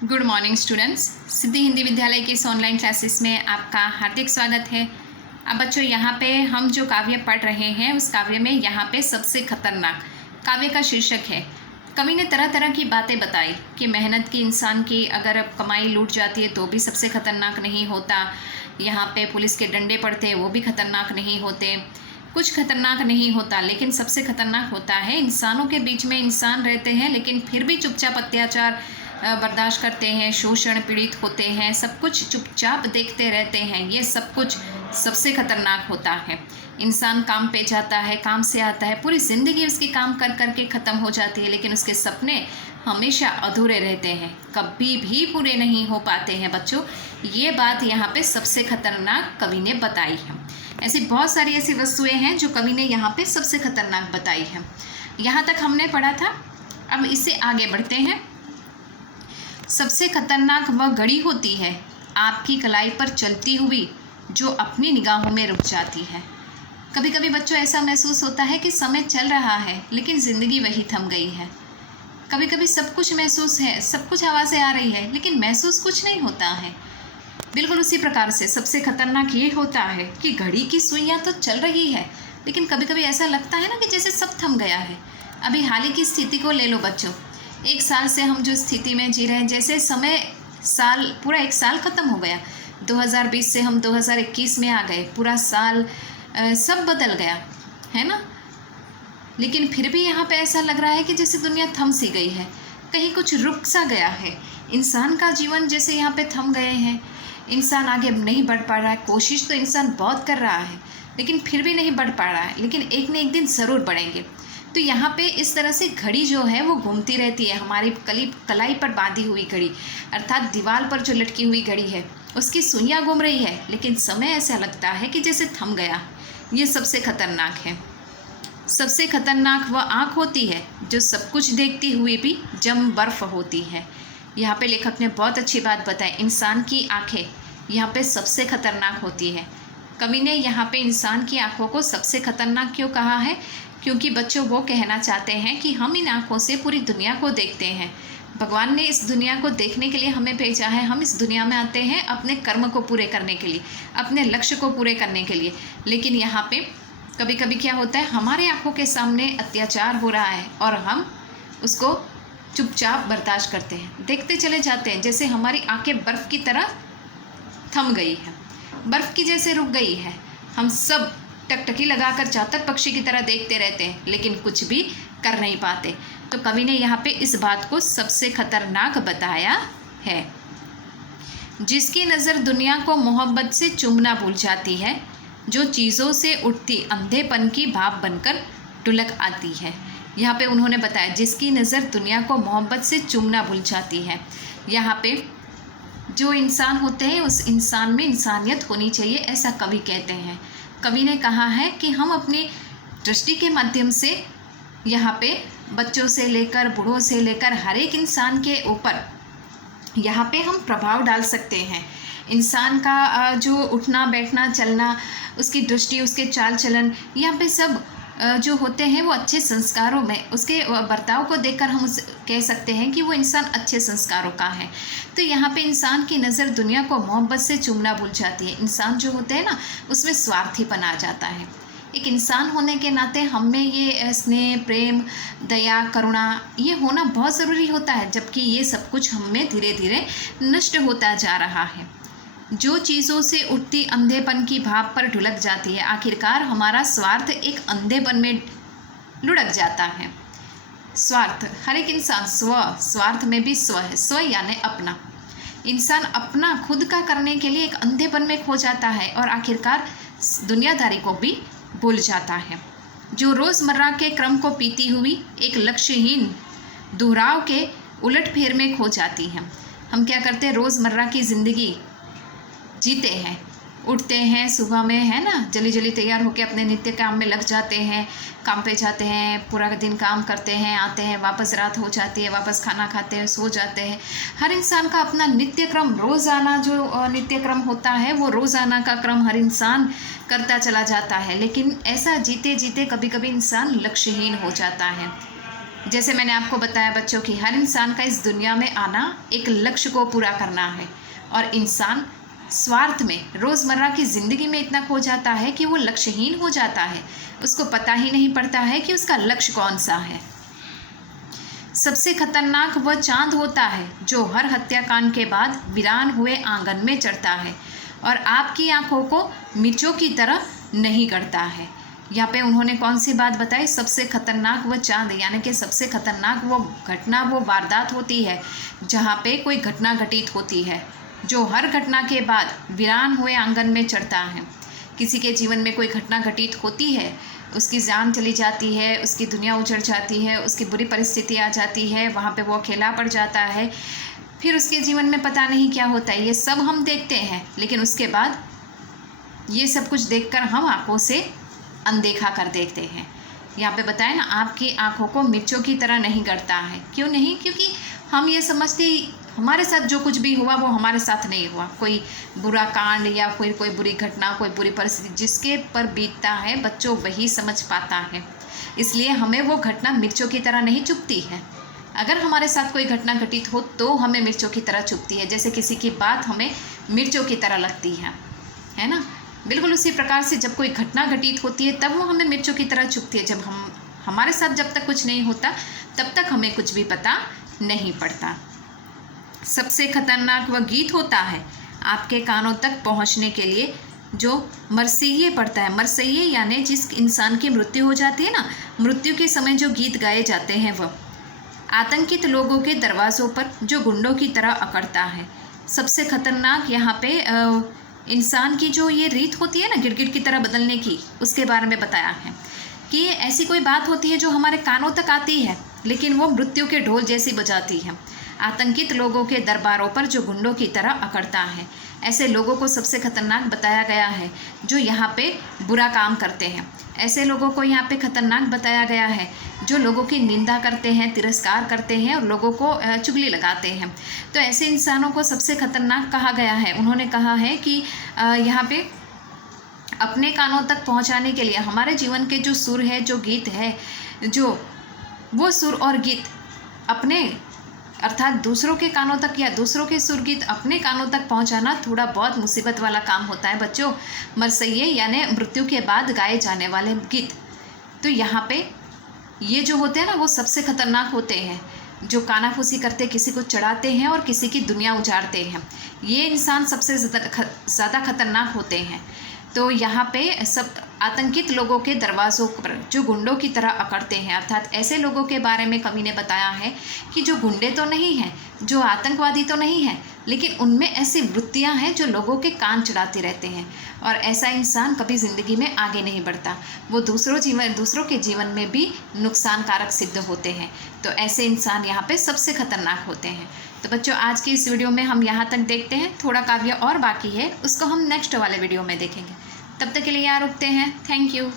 Good morning students. Siddhi Hindi Vidyalaya के इस online classes में आपका हार्दिक स्वागत है। अब बच्चों, यहाँ पे हम जो काव्य पढ़ रहे हैं उस काव्य में यहाँ पे सबसे खतरनाक काव्य का शीर्षक है। कवि ने तरह तरह की बातें बताई कि मेहनत की इंसान की अगर कमाई लूट जाती है तो भी सबसे खतरनाक नहीं होता, यहाँ पे पुलिस के डंडे पड़ते हैं वो भी खतरनाक नहीं होते, कुछ खतरनाक नहीं होता, लेकिन सबसे खतरनाक होता है इंसानों के बीच में इंसान रहते हैं लेकिन फिर भी चुपचाप अत्याचार बर्दाश्त करते हैं, शोषण पीड़ित होते हैं, सब कुछ चुपचाप देखते रहते हैं। ये सब कुछ सबसे खतरनाक होता है। इंसान काम पे जाता है, काम से आता है, पूरी ज़िंदगी उसकी काम कर कर के ख़त्म हो जाती है, लेकिन उसके सपने हमेशा अधूरे रहते हैं, कभी भी पूरे नहीं हो पाते हैं। बच्चों, ये बात यहाँ पे सबसे खतरनाक कवि ने बताई है। ऐसी बहुत सारी ऐसी वस्तुएं हैं जो कवि ने यहाँ पे सबसे खतरनाक बताई है। यहाँ तक हमने पढ़ा था। अब इससे आगे बढ़ते हैं। सबसे खतरनाक वह घड़ी होती है आपकी कलाई पर चलती हुई जो अपनी निगाहों में रुक जाती है। कभी कभी बच्चों ऐसा महसूस होता है कि समय चल रहा है लेकिन ज़िंदगी वही थम गई है। कभी कभी सब कुछ महसूस है, सब कुछ आवाज़ें आ रही है लेकिन महसूस कुछ नहीं होता है। बिल्कुल उसी प्रकार से सबसे खतरनाक ये होता है कि घड़ी की सुइयाँ तो चल रही है लेकिन कभी कभी ऐसा लगता है ना कि जैसे सब थम गया है। अभी हाल ही की स्थिति को ले लो बच्चों। 1 साल से हम जो स्थिति में जी रहे हैं, जैसे पूरा 1 साल ख़त्म हो गया। 2020 से हम 2021 में आ गए, पूरा साल सब बदल गया है ना। लेकिन फिर भी यहाँ पे ऐसा लग रहा है कि जैसे दुनिया थम सी गई है, कहीं कुछ रुक सा गया है। इंसान का जीवन जैसे यहाँ पे थम गए हैं, इंसान आगे नहीं बढ़ पा रहा है। कोशिश तो इंसान बहुत कर रहा है लेकिन फिर भी नहीं बढ़ पा रहा है, लेकिन एक न एक दिन ज़रूर बढ़ेंगे। तो यहाँ पे इस तरह से घड़ी जो है वो घूमती रहती है, हमारी कलाई पर बांधी हुई घड़ी, अर्थात दीवार पर जो लटकी हुई घड़ी है उसकी सुइयाँ घूम रही है, लेकिन समय ऐसा लगता है कि जैसे थम गया। ये सबसे खतरनाक है। सबसे खतरनाक वह आँख होती है जो सब कुछ देखती हुई भी जम बर्फ होती है। यहाँ पे लेखक ने बहुत अच्छी बात बताई। इंसान की आँखें यहाँ पे सबसे खतरनाक होती है। कवि ने यहाँ पे इंसान की आँखों को सबसे खतरनाक क्यों कहा है? क्योंकि बच्चों वो कहना चाहते हैं कि हम इन आँखों से पूरी दुनिया को देखते हैं। भगवान ने इस दुनिया को देखने के लिए हमें भेजा है। हम इस दुनिया में आते हैं अपने कर्म को पूरे करने के लिए, अपने लक्ष्य को पूरे करने के लिए। लेकिन यहाँ पे कभी कभी क्या होता है, हमारे आँखों के सामने अत्याचार हो रहा है और हम उसको चुपचाप बर्दाश्त करते हैं, देखते चले जाते हैं, जैसे हमारी आँखें बर्फ़ की तरह थम गई है, बर्फ़ की जैसे रुक गई है। हम सब टकटकी लगाकर चातक पक्षी की तरह देखते रहते हैं लेकिन कुछ भी कर नहीं पाते। तो कवि ने यहाँ पे इस बात को सबसे खतरनाक बताया है। जिसकी नज़र दुनिया को मोहब्बत से चूमना भूल जाती है, जो चीज़ों से उठती अंधेपन की भाप बनकर ढुलक आती है। यहाँ पे उन्होंने बताया जिसकी नज़र दुनिया को मोहब्बत से चूमना भूल जाती है। यहाँ पे जो इंसान होते हैं उस इंसान में इंसानियत होनी चाहिए, ऐसा कवि कहते हैं। कवि ने कहा है कि हम अपनी दृष्टि के माध्यम से यहाँ पे बच्चों से लेकर बूढ़ों से लेकर हर एक इंसान के ऊपर यहाँ पे हम प्रभाव डाल सकते हैं। इंसान का जो उठना बैठना चलना, उसकी दृष्टि, उसके चाल चलन, यहाँ पे सब जो होते हैं वो अच्छे संस्कारों में, उसके बर्ताव को देखकर हम कह सकते हैं कि वो इंसान अच्छे संस्कारों का है। तो यहाँ पे इंसान की नज़र दुनिया को मोहब्बत से चूमना भूल जाती है। इंसान जो होते हैं ना, उसमें स्वार्थीपन आ जाता है। एक इंसान होने के नाते हम में ये स्नेह, प्रेम, दया, करुणा ये होना बहुत ज़रूरी होता है, जबकि ये सब कुछ हम में धीरे धीरे नष्ट होता जा रहा है। जो चीज़ों से उठती अंधेपन की भाप पर ढुलक जाती है, आखिरकार हमारा स्वार्थ एक अंधेपन में लुढ़क जाता है। स्वार्थ, हर एक इंसान स्वार्थ में भी स्व है। स्व यानी अपना। इंसान अपना खुद का करने के लिए एक अंधेपन में खो जाता है और आखिरकार दुनियादारी को भी भूल जाता है। जो रोज़मर्रा के क्रम को पीती हुई एक लक्ष्यहीन दोहराव के उलटफेर में खो जाती है। हम क्या करते हैं, रोज़मर्रा की ज़िंदगी जीते हैं, उठते हैं सुबह में, है ना, जल्दी जल्दी तैयार होकर अपने नित्य काम में लग जाते हैं, काम पे जाते हैं, पूरा दिन काम करते हैं, आते हैं, वापस रात हो जाती है, वापस खाना खाते हैं, सो जाते हैं। हर इंसान का अपना नित्य क्रम, रोज़ाना जो नित्य क्रम होता है वो रोज़ाना का क्रम हर इंसान करता चला जाता है। लेकिन ऐसा जीते जीते कभी कभी इंसान लक्ष्यहीन हो जाता है। जैसे मैंने आपको बताया बच्चों कि हर इंसान का इस दुनिया में आना एक लक्ष्य को पूरा करना है, और इंसान स्वार्थ में रोज़मर्रा की ज़िंदगी में इतना खो जाता है कि वो लक्ष्यहीन हो जाता है। उसको पता ही नहीं पड़ता है कि उसका लक्ष्य कौन सा है। सबसे खतरनाक वह चांद होता है जो हर हत्याकांड के बाद वीरान हुए आंगन में चढ़ता है और आपकी आंखों को मिर्चों की तरह नहीं गड़ता है। यहाँ पे उन्होंने कौन सी बात बताई? सबसे खतरनाक वह चांद, यानी कि सबसे खतरनाक वो घटना, वो वारदात होती है जहाँ पे कोई घटना घटित होती है जो हर घटना के बाद वीरान हुए आंगन में चढ़ता है। किसी के जीवन में कोई घटना घटित होती है, उसकी जान चली जाती है, उसकी दुनिया उजड़ जाती है, उसकी बुरी परिस्थिति आ जाती है, वहाँ पे वो अकेला पड़ जाता है, फिर उसके जीवन में पता नहीं क्या होता है। ये सब हम देखते हैं, लेकिन उसके बाद ये सब कुछ देखकर हम आंखों से अनदेखा कर देते हैं। यहाँ पे बताया ना, आपकी आंखों को मिर्चों की तरह नहीं गड़ता है। क्यों नहीं? क्योंकि हम ये समझते हमारे साथ जो कुछ भी हुआ वो हमारे साथ नहीं हुआ। कोई बुरा कांड या कोई बुरी घटना, कोई बुरी परिस्थिति जिसके पर बीतता है बच्चों, वही समझ पाता है। इसलिए हमें वो घटना मिर्चों की तरह नहीं चुभती है। अगर हमारे साथ कोई घटना घटित हो तो हमें मिर्चों की तरह चुभती है, जैसे किसी की बात हमें मिर्चों की तरह लगती है ना। बिल्कुल उसी प्रकार से जब कोई घटना घटित होती है तब वो हमें मिर्चों की तरह चुभती है। जब हमारे साथ जब तक कुछ नहीं होता तब तक हमें कुछ भी पता नहीं पड़ता। सबसे खतरनाक वह गीत होता है आपके कानों तक पहुंचने के लिए जो मरसिये पढ़ता है। मरसिये यानी जिस इंसान की मृत्यु हो जाती है ना, मृत्यु के समय जो गीत गाए जाते हैं वह आतंकित लोगों के दरवाज़ों पर जो गुंडों की तरह अकड़ता है। सबसे खतरनाक यहाँ पे इंसान की जो ये रीत होती है ना गिड़गिड़ की तरह बदलने की, उसके बारे में बताया है कि ऐसी कोई बात होती है जो हमारे कानों तक आती है लेकिन वो मृत्यु के ढोल जैसी बजाती है। आतंकित लोगों के दरबारों पर जो गुंडों की तरह अकड़ता है। ऐसे लोगों को सबसे खतरनाक बताया गया है जो यहाँ पे बुरा काम करते हैं। ऐसे लोगों को यहाँ पे खतरनाक बताया गया है जो लोगों की निंदा करते हैं, तिरस्कार करते हैं और लोगों को चुगली लगाते हैं। तो ऐसे इंसानों को सबसे खतरनाक कहा गया है। उन्होंने कहा है कि यहाँ पे अपने कानों तक पहुँचाने के लिए हमारे जीवन के जो सुर है, जो गीत है, जो वो सुर और गीत अपने अर्थात दूसरों के कानों तक या दूसरों के सुरगीत अपने कानों तक पहुंचाना थोड़ा बहुत मुसीबत वाला काम होता है बच्चों। मरसिये यानी मृत्यु के बाद गाए जाने वाले गीत, तो यहाँ पे ये जो होते हैं ना वो सबसे खतरनाक होते हैं। जो कानाफूसी करते किसी को चढ़ाते हैं और किसी की दुनिया उजाड़ते हैं, ये इंसान सबसे ज़्यादा खतरनाक होते हैं। तो यहाँ पे सब आतंकित लोगों के दरवाज़ों पर जो गुंडों की तरह अकड़ते हैं, अर्थात ऐसे लोगों के बारे में कवि ने बताया है कि जो गुंडे तो नहीं हैं, जो आतंकवादी तो नहीं हैं, लेकिन उनमें ऐसी वृत्तियां हैं जो लोगों के कान चढ़ाते रहते हैं। और ऐसा इंसान कभी ज़िंदगी में आगे नहीं बढ़ता, वो दूसरों के जीवन में भी नुकसानकारक सिद्ध होते हैं। तो ऐसे इंसान यहाँ पे सबसे खतरनाक होते हैं। तो बच्चों आज की इस वीडियो में हम यहाँ तक देखते हैं, थोड़ा काव्य और बाकी है, उसको हम नेक्स्ट वाले वीडियो में देखेंगे। तब तक के लिए यहाँ रुकते हैं। Thank you.